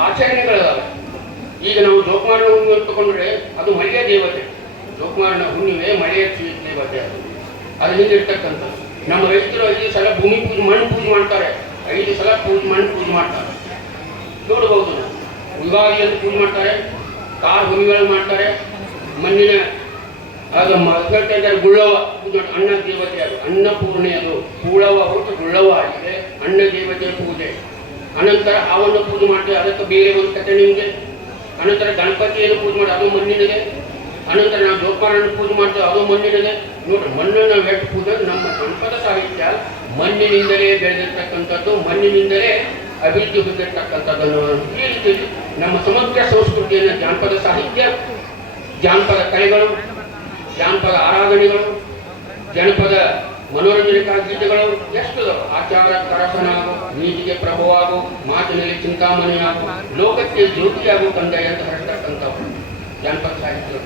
S1: ಆಚರಣೆಗಳಿದಾವೆ. ಈಗ ನಾವು ಜೋಕುಮಾರನ ಹುಣ್ಣಿಮೆ ಅಂತ ತಗೊಂಡ್ರೆ ಅದು ಮಳೆಯ ದೇವತೆ. ಜೋಕುಮಾರನ ಹುಣ್ಣಿಮೆ ಮಳೆಯ ದೇವತೆ ಅದು. ಅದು ಹಿಂದಿರ್ತಕ್ಕಂಥ ನಮ್ಮ ರೈತರು ಐದು ಸಲ ಭೂಮಿ ಪೂಜೆ, ಮಣ್ಣು ಪೂಜೆ ಮಾಡ್ತಾರೆ. ಐದು ಸಲ ಪೂಜೆ, ಮಣ್ಣು ಪೂಜೆ ಮಾಡ್ತಾರೆ. ನೋಡಬಹುದು ನಾವು. ಯುಗಾದಿಯಲ್ಲಿ ಪೂಜೆ ಮಾಡ್ತಾರೆ. ಕಾರ್ ಭೂಮಿಗಳನ್ನು ಮಾಡ್ತಾರೆ. ಮಣ್ಣಿನ, ಆಗ ಇದ್ದಾರೆ ಗುಳ್ಳವ ಅಣ್ಣ ದೇವತೆ ಅದು. ಅನ್ನಪೂರ್ಣೆ ಅದು. ಕೂಳವ ಹೊರತು ಗುಳ್ಳವ ಆಗಿದೆ. ಅಣ್ಣ ದೇವತೆಯ ಪೂಜೆ. ಅನಂತರ ಹಾವನ್ನು ಪೂಜೆ ಮಾಡ್ತೇವೆ ಅದಕ್ಕೆ ಬೇರೆ ಒಂದು ಕಥೆ ನಿಮಗೆ. ಅನಂತರ ಗಣಪತಿಯನ್ನು ಪೂಜೆ ಮಾಡಿ ಅದು ಮಣ್ಣಿನದೆ ಅನಂತರ ನಾವು ಜೋಪಾನನ್ನು ಪೂಜೆ ಮಾಡ್ತೇವೆ ಅದು ಮಣ್ಣಿನದೆ ನೋಡ್ರಿ, ಮಣ್ಣನ್ನು ಎಷ್ಟು ಪೂಜೆ, ನಮ್ಮ ಜನಪದ ಸಾಹಿತ್ಯ ಮಣ್ಣಿನಿಂದಲೇ ಬೆಳೆದಿರ್ತಕ್ಕಂಥದ್ದು, ಮಣ್ಣಿನಿಂದಲೇ ಅಭಿವೃದ್ಧಿ ಹೊಂದಿರತಕ್ಕಂಥದ್ದನ್ನು ಈ ರೀತಿಯಲ್ಲಿ ನಮ್ಮ ಸಮಗ್ರ ಸಂಸ್ಕೃತಿಯನ್ನು ಜಾನಪದ ಸಾಹಿತ್ಯ, ಜಾನಪದ ಕಲೆಗಳು, ಜಾನಪದ ಆರಾಧನೆಗಳು, ಜನಪದ ಮನೋರಂಜನಾ ಗೀತೆಗಳು ಎಷ್ಟು? ಆಚಾರ ಕರಸನಾಗು ನೀತಿಗೆ ಪ್ರಭುವಾಗು, ಮಾತಿನಲ್ಲಿ ಚಿಂತಾಮಣಿಯಾಗು, ಲೋಕಕ್ಕೆ ಜ್ಯೋತಿಯಾಗು ತಂದೆ ಅಂತ ಹೇಳ್ತಕ್ಕಂಥವು ಜನಪದ ಸಾಹಿತ್ಯ.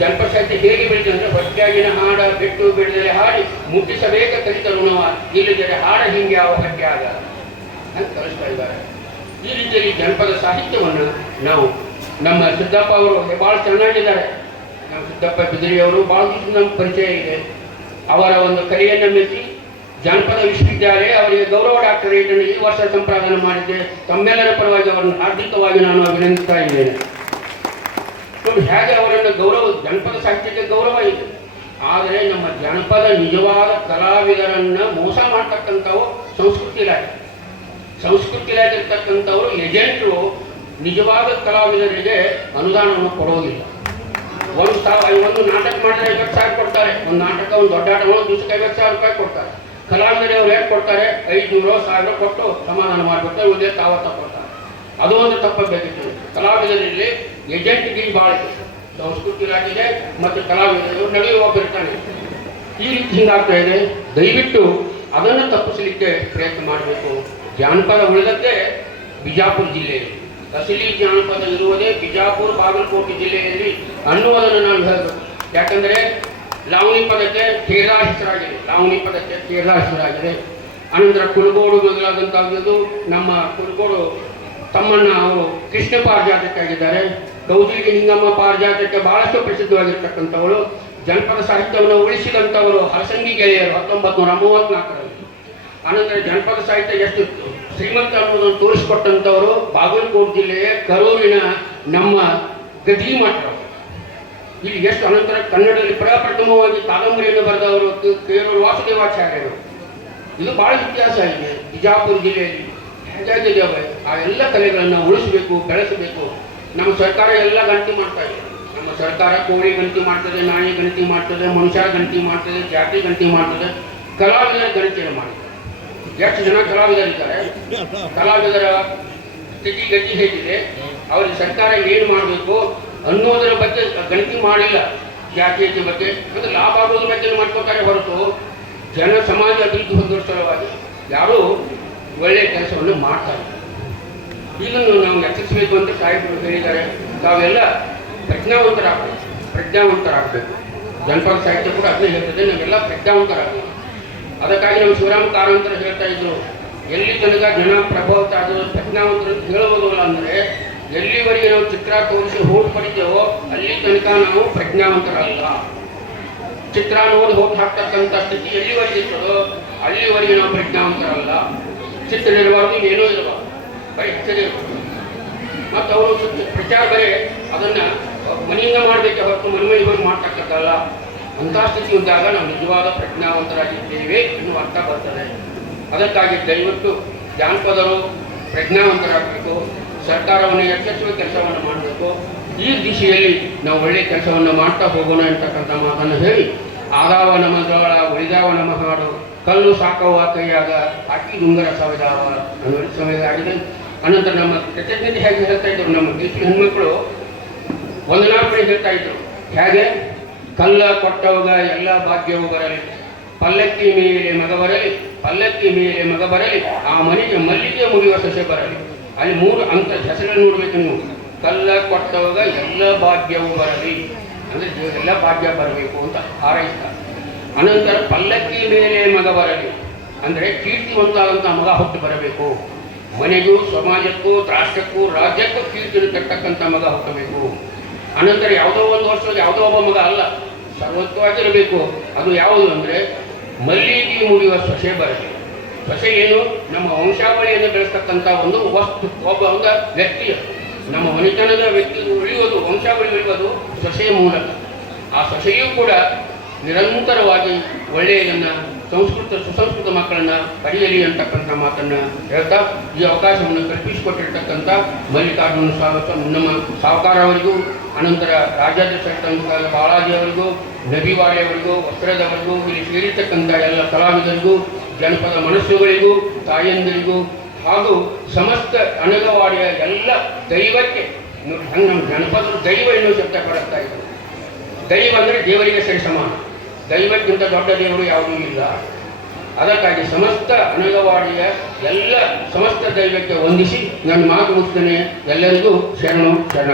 S1: ಜನಪದ ಸಾಹಿತ್ಯ ಹೇಗೆ ಬೆಳೆದಿದೆ ಅಂದ್ರೆ ಹೊಟ್ಟೆಯಾಗಿನ ಹಾಡ ಬಿಟ್ಟು ಬಿಡದೆ ಹಾಡಿ, ಮುಟ್ಟಿಸಬೇಕ ಕಲಿತರುಣವ ಇಲ್ಲದರೆ ಹಾಡ ಹಿಂಗೆ ಯಾವ ಗಟ್ಟಿಯಾಗ ಅಂತ ಕಲಿಸ್ತಾ ಇದ್ದಾರೆ. ಈ ರೀತಿಯಲ್ಲಿ ಜನಪದ ಸಾಹಿತ್ಯವನ್ನು ನಾವು ನಮ್ಮ ಸಿದ್ದಪ್ಪ ಅವರು ಭಾಳ ಚೆನ್ನಾಗಿದ್ದಾರೆ. ನಮ್ಮ ಸಿದ್ದಪ್ಪ ಬಿದಿರಿ ಅವರು ಭಾಳ ನಮ್ಮ ಪರಿಚಯ ಇದೆ. ಅವರ ಒಂದು ಕಲೆಯನ್ನು ಮೆಚ್ಚಿ ಜಾನಪದ ವಿಶ್ವವಿದ್ಯಾಲಯ ಅವರಿಗೆ ಗೌರವ ಡಾಕ್ಟರೇಟ್ ಅನ್ನು ಈ ವರ್ಷ ಸಂಪ್ರದಾನ ಮಾಡಿದ್ದೆ. ತಮ್ಮೆಲ್ಲರ ಪರವಾಗಿ ಅವರನ್ನು ಹಾರ್ದಿಕವಾಗಿ ನಾನು ಅಭಿನಂದಿಸ್ತಾ ಇದ್ದೇನೆ. ಹೇಗೆ ಅವರನ್ನು ಗೌರವ, ಜನಪದ ಸಾಹಿತ್ಯಕ್ಕೆ ಗೌರವ ಇದೆ. ಆದರೆ ನಮ್ಮ ಜನಪದ ನಿಜವಾದ ಕಲಾವಿದರನ್ನ ಮೋಸ ಮಾಡ್ತಕ್ಕಂಥವು ಸಂಸ್ಕೃತಿ ಇಲಾಖೆ. ಸಂಸ್ಕೃತಿ ಇಲಾಖೆ ಇರ್ತಕ್ಕಂಥವರು ಏಜೆಂಟರು ನಿಜವಾದ ಕಲಾವಿದರಿಗೆ ಅನುದಾನವನ್ನು ಕೊಡೋದಿಲ್ಲ. ಒಂದು ಸಾವಿರ ಒಂದು ನಾಟಕ ಮಾಡಿದ್ರೆ ಐವತ್ತು ಸಾವಿರ ಕೊಡ್ತಾರೆ. ಒಂದು ನಾಟಕ, ಒಂದು ದೊಡ್ಡ ಆಟ ದಿವಸಕ್ಕೆ ಐವತ್ತು ಸಾವಿರ ರೂಪಾಯಿ ಕೊಡ್ತಾರೆ. ಕಲಾವಿದರು ಅವ್ರು ಹೇಗೆ ಕೊಡ್ತಾರೆ? ಐದುನೂರು ಸಾವಿರ ಕೊಟ್ಟು ಸಮಾಧಾನ ಮಾಡಿಬಿಟ್ಟು ಒಂದೇ ತಾವತ್ತ ಕೊಡ್ತಾರೆ ಅದು ಒಂದು ತಪ್ಪಬೇಕಿತ್ತು. ಕಲಾವಿದರಲ್ಲಿ ಏಜೆಂಟ್ಗೆ ಭಾಳ ಇದೆ ಸಂಸ್ಕೃತಿ ಇಲಾಖೆಗೆ ಮತ್ತು ಕಲಾವಿದರು ನಡೆಯುವ ಒಬ್ಬರಿರ್ತಾನೆ ಈ ರೀತಿ ಹಿಂಗಾಗ್ತಾ ಇದೆ. ದಯವಿಟ್ಟು ಅದನ್ನು ತಪ್ಪಿಸಲಿಕ್ಕೆ ಪ್ರಯತ್ನ ಮಾಡಬೇಕು. ಜಾನಪದ ಉಳಿದದ್ದೇ ಬಿಜಾಪುರ ಜಿಲ್ಲೆಯಲ್ಲಿ ಅಸಲಿ ಜಾನಪದ ಇರುವುದೇ ಬಿಜಾಪುರ ಬಾಗಲಕೋಟೆ ಜಿಲ್ಲೆಯಲ್ಲಿ ಅನ್ನುವುದನ್ನು ನಾನು ಹೇಳಬೇಕು. ಯಾಕಂದರೆ ಲಾವಣಿ ಪದಕ್ಕೆ ತೇರಾ ಹೆಸರಾಗಿದೆ ಲಾವಣಿ ಪದಕ್ಕೆ ತೇರಾ ಹೆಸರಾಗಿದೆ ಅನಂತರ ಕುರುಗೋಡು ಮೊದಲಾದಂಥದ್ದು ನಮ್ಮ ಕುರುಗೋಡು ತಮ್ಮಣ್ಣ ಅವರು ಕೃಷ್ಣ ಪಾರಿಜಾತಕ್ಕಾಗಿದ್ದಾರೆ. ಹಿಂಗಮ್ಮ ನಿಂಗಮ್ಮ ಪಾರಿಜಾತಕ್ಕೆ ಬಹಳಷ್ಟು ಪ್ರಸಿದ್ಧವಾಗಿರ್ತಕ್ಕಂಥವಳು. ಜನಪದ ಸಾಹಿತ್ಯವನ್ನು ಉಳಿಸಿದಂಥವರು ಹರಸಂಗಿ ಗೆಳೆಯರು ಹತ್ತೊಂಬತ್ತು ನೂರ ಮೂವತ್ತ್ನಾಲ್ಕರಲ್ಲಿ ಅನಂತರ ಜನಪದ ಸಾಹಿತ್ಯ ಎಷ್ಟು ಶ್ರೀಮಂತ ಅನ್ನೋದನ್ನು ತೋರಿಸ್ಕೊಟ್ಟಂಥವರು ಬಾಗಲಕೋಟೆ ಜಿಲ್ಲೆಯ ಕರೂರಿನ ನಮ್ಮ ಗದಿ ಮಠ. ಇಲ್ಲಿ ಎಷ್ಟು ಅನಂತರ ಕನ್ನಡದಲ್ಲಿ ಪ್ರಪ್ರಥಮವಾಗಿ ಕಾದಂಬರಿಯನ್ನು ಬರೆದವರು ಕೇವಲ ವಾಸುದೇವಾಚಾರ್ಯರು. ಇದು ಬಹಳ ಇತಿಹಾಸ ಇದೆ ಬಿಜಾಪುರ ಜಿಲ್ಲೆಯಲ್ಲಿ. ಹೇಗಾಗಿದ್ದಾವೆ ಆ ಎಲ್ಲ ಕಲೆಗಳನ್ನು ಉಳಿಸಬೇಕು, ಬೆಳೆಸಬೇಕು. ನಮ್ಮ ಸರ್ಕಾರ ಎಲ್ಲ ಗಣತಿ ಮಾಡ್ತಾ ಇದೆ. ನಮ್ಮ ಸರ್ಕಾರ ಕೋಳಿ ಗಣತಿ ಮಾಡ್ತದೆ, ನಾಯಿ ಗಣತಿ ಮಾಡ್ತದೆ, ಮನುಷ್ಯ ಗಣತಿ ಮಾಡ್ತದೆ, ಜಾತಿ ಗಣತಿ ಮಾಡ್ತದೆ, ಕಲಾವಿದರ ಗಣತಿಯನ್ನು ಮಾಡ್ತದೆ ಎಷ್ಟು ಜನ ಕಲಾವಿದರಿದ್ದಾರೆ ಕಲಾವಿದರ ಸ್ಥಿತಿಗತಿ ಹೇಗಿದೆ? ಅವರಿಗೆ ಸರ್ಕಾರ ಏನು ಮಾಡಬೇಕು ಅನ್ನೋದರ ಬಗ್ಗೆ ಗಣತಿ ಮಾಡಿಲ್ಲ. ಜಾತೀಯತೆ ಬಗ್ಗೆ. ಅಂದರೆ ಲಾಭ ಆಗೋದ್ರ ಬಗ್ಗೆ ಮಾಡ್ಕೋತಾರೆ ಹೊರತು ಜನ ಸಮಾಜ ಅಭಿವೃದ್ಧಿ ಹೊಂದುವ ಸಲುವಾಗಿ ಯಾರೂ ಒಳ್ಳೆಯ ಕೆಲಸವನ್ನು ಮಾಡ್ತಾರೆ ಇದನ್ನು ನಾವು ಎಚ್ಚರಿಸಬೇಕು ಅಂತ ಸಾಹಿತ್ಯರು ಹೇಳಿದ್ದಾರೆ. ತಾವೆಲ್ಲ ಪ್ರಜ್ಞಾವಂತರಾಗಬೇಕು. ಪ್ರಜ್ಞಾವಂತರಾಗಬೇಕು. ಜನಪದ ಸಾಹಿತ್ಯ ಕೂಡ ಅದನ್ನೇ ಹೇಳ್ತದೆ ನಾವೆಲ್ಲ ಪ್ರಜ್ಞಾವಂತರಾಗಬೇಕು. ಅದಕ್ಕಾಗಿ ನಮ್ಮ ಶಿವರಾಮ ಕಾರಂತರ ಹೇಳ್ತಾ ಇದ್ರು. ಎಲ್ಲಿ ತನಕ ಜನ ಪ್ರಭಾವಿತ ಆದರೂ ಪ್ರಜ್ಞಾವಂತರು ಹೇಳುವುದಿಲ್ಲ ಅಂದರೆ, ಎಲ್ಲಿವರೆಗೆ ನಾವು ಚಿತ್ರ ತೋರಿಸಿ ಹೋಟ್ ಪಡಿತೇವೋ ಅಲ್ಲಿ ತನಕ ನಾವು ಪ್ರಜ್ಞಾವಂತರಲ್ಲ. ಚಿತ್ರ ನೋಡಿ ಹೋಗಿ ಹಾಕ್ತಕ್ಕಂಥ ಸ್ಥಿತಿ ಎಲ್ಲಿವರೆಗೆ ಇರ್ತದೋ ಅಲ್ಲಿವರೆಗೆ ನಾವು ಪ್ರಜ್ಞಾವಂತರಲ್ಲ. ಚಿತ್ರ ಇರಬಾರ್ದು ಏನೂ ಇರಬಾರ್ದು ಬರೀ ಚಿತ್ರ ಮತ್ತು ಅವರು ಪ್ರಚಾರ ಬರೀ ಅದನ್ನ ಮನೆಯಿಂದ ಮಾಡಬೇಕೆ ಹೊರತು ಮನೆ ಮನೆಗೆ ಹೋಗಿ ಮಾಡ್ತಕ್ಕದ್ದಲ್ಲ ಅಂತಹ ಸ್ಥಿತಿ ಇದ್ದಾಗ ನಾವು ನಿಜವಾದ ಪ್ರಜ್ಞಾವಂತರಾಗಿದ್ದೇವೆ ಎನ್ನುವ ಅರ್ಥ ಬರ್ತದೆ. ಅದಕ್ಕಾಗಿ ದಯವಿಟ್ಟು ಜಾನಪದರು ಪ್ರಜ್ಞಾವಂತರಾಗಬೇಕು, ಸರ್ಕಾರವನ್ನು ಯಶಸ್ವಿ ಕೆಲಸವನ್ನು ಮಾಡಬೇಕು, ಈ ದಿಶೆಯಲ್ಲಿ ನಾವು ಒಳ್ಳೆಯ ಕೆಲಸವನ್ನು ಮಾಡ್ತಾ ಹೋಗೋಣ ಅಂತಕ್ಕಂಥ ಮಾತನ್ನು ಹೇಳಿ, ಆದಾವ ನಮಗಳ ಉಳಿದಾವ ನಮ್ಮ ಹಾಡು, ಕಲ್ಲು ಸಾಕವ್ವ ಕೈಯಾಗ ಅಕ್ಕಿ ಗುಂಗರ ಸವಿದಾವ ಅನ್ನೋ ಸಮಯ ಆಗಿದೆ ಅನಂತರ ನಮ್ಮ ಕೃತಜ್ಞತೆ ಹೇಗೆ ಹೇಳ್ತಾ ಇದ್ರು, ನಮ್ಮ ದೇಶದ ಹೆಣ್ಮಕ್ಳು ನಾಲ್ಕು ಹೇಳ್ತಾ ಇದ್ರು. ಹೇಗೆ? ಕಲ್ಲ ಕೊಟ್ಟವಗ ಎಲ್ಲ ಭಾಗ್ಯವೂ ಬರಲಿ. ಪಲ್ಲಕ್ಕಿ ಮೇಲೆ ಮಗ ಬರಲಿ, ಪಲ್ಲಕ್ಕಿ ಮೇಲೆ ಮಗ ಬರಲಿ, ಆ ಮನೆಗೆ ಮಲ್ಲಿಗೆ ಮುಗಿಯುವ ಸೊಸೆ ಬರಲಿ. ಅಲ್ಲಿ ಮೂರು ಅಂತ ಹೆಸರನ್ನು ನೋಡಬೇಕು ನೀವು. ಕಲ್ಲ ಕೊಟ್ಟವಾಗ ಎಲ್ಲ ಭಾಗ್ಯವೂ ಬರಲಿ. ಅಂದ್ರೆ ಎಲ್ಲ ಭಾಗ್ಯ ಬರಬೇಕು ಅಂತ ಹಾರೈಸ್ತ. ಅನಂತರ ಪಲ್ಲಕ್ಕಿ ಮೇಲೆ ಮಗ ಬರಲಿ. ಅಂದರೆ ಕೀರ್ತಿವಂತಾದಂಥ ಮಗ ಹೊತ್ತು ಬರಬೇಕು. ಮನೆಗೂ, ಸಮಾಜಕ್ಕೂ, ರಾಷ್ಟ್ರಕ್ಕೂ, ರಾಜ್ಯಕ್ಕೂ ಕೀರ್ತಿಯನ್ನು ತಟ್ಟಕ್ಕಂಥ ಮಗ ಹುಟ್ಟಬೇಕು. ಅನಂತರ ಯಾವುದೋ ಒಂದು ವರ್ಷದಲ್ಲಿ ಯಾವುದೋ ಒಬ್ಬ ಮಗ ಅಲ್ಲ. ಸರ್ವತ್ವವಾಗಿರಬೇಕು ಅದು ಯಾವುದು ಅಂದರೆ ಮಲ್ಲಿಗೆ ಮುಡಿಯುವ ಸೊಸೆ ಬರಬೇಕು ಸೊಸೆ ಏನು? ನಮ್ಮ ವಂಶಾವಳಿಯನ್ನು ಬೆಳೆಸ್ತಕ್ಕಂಥ ಒಂದು ವಸ್ತು. ಒಬ್ಬ ಒಂದು ವ್ಯಕ್ತಿ. ನಮ್ಮ ಮನೆತನದ ವ್ಯಕ್ತಿ ಉಳಿಯೋದು ವಂಶಾವಳಿ ಉಳಿಯೋದು ಸೊಸೆಯ ಮೂಲಕ. ಆ ಸೊಸೆಯೂ ಕೂಡ ನಿರಂತರವಾಗಿ ಒಳ್ಳೆಯದನ್ನು ಸಂಸ್ಕೃತ ಸುಸಂಸ್ಕೃತ ಮಕ್ಕಳನ್ನ ಪಡೆಯಲಿ ಅಂತಕ್ಕಂಥ ಮಾತನ್ನು ಹೇಳ್ತಾ, ಈ ಅವಕಾಶವನ್ನು ಕಲ್ಪಿಸಿಕೊಟ್ಟಿರ್ತಕ್ಕಂಥ ಮಲ್ಲಿಕಾರ್ಜುನ ಸ್ವಾಗತ ನಮ್ಮ ಸಾವುಕಾರ ಅವರಿಗೂ ಅನಂತರ ರಾಜ್ಯಾಧ್ಯಕ್ಷ ಸಂಘದ ಬಾಲಾಜಿ ಅವರಿಗೂ ನಬಿವಾಡಿ ಅವರಿಗೂ ವಸ್ತ್ರದವರಿಗೂ, ಇಲ್ಲಿ ಸೇರಿರ್ತಕ್ಕಂಥ ಎಲ್ಲ ಕಲಾವಿದರಿಗೂ, ಜನಪದ ಮನಸ್ಸುಗಳಿಗೂ, ತಾಯಂದಿರಿಗೂ, ಹಾಗೂ ಸಮಸ್ತ ಅನಗವಾಡಿಯ ಎಲ್ಲ ದೈವಕ್ಕೆ ಹಂಗೆ ನಮ್ಮ ಜನಪದರು ದೈವ ಎನ್ನುವ ಶಬ್ದ ಬಳಸ್ತಾ ಇದ್ದಾರೆ. ದೈವ ಅಂದರೆ ದೇವರಿಗೆ ಸರಿ ಸಮಾನ. ದೈವಕ್ಕಿಂತ ದೊಡ್ಡ ದೇವರು ಯಾವುದೂ ಇಲ್ಲ. ಅದಕ್ಕಾಗಿ ಸಮಸ್ತ ಅನಗವಾಡಿಯ ಎಲ್ಲ ಸಮಸ್ತ ದೈವಕ್ಕೆ ವಂದಿಸಿ ನನ್ನ ಮಾತು ಮುಗಿಸ್ತೇನೆ ಎಲ್ಲರಿಗೂ ಶರಣು ಶರಣ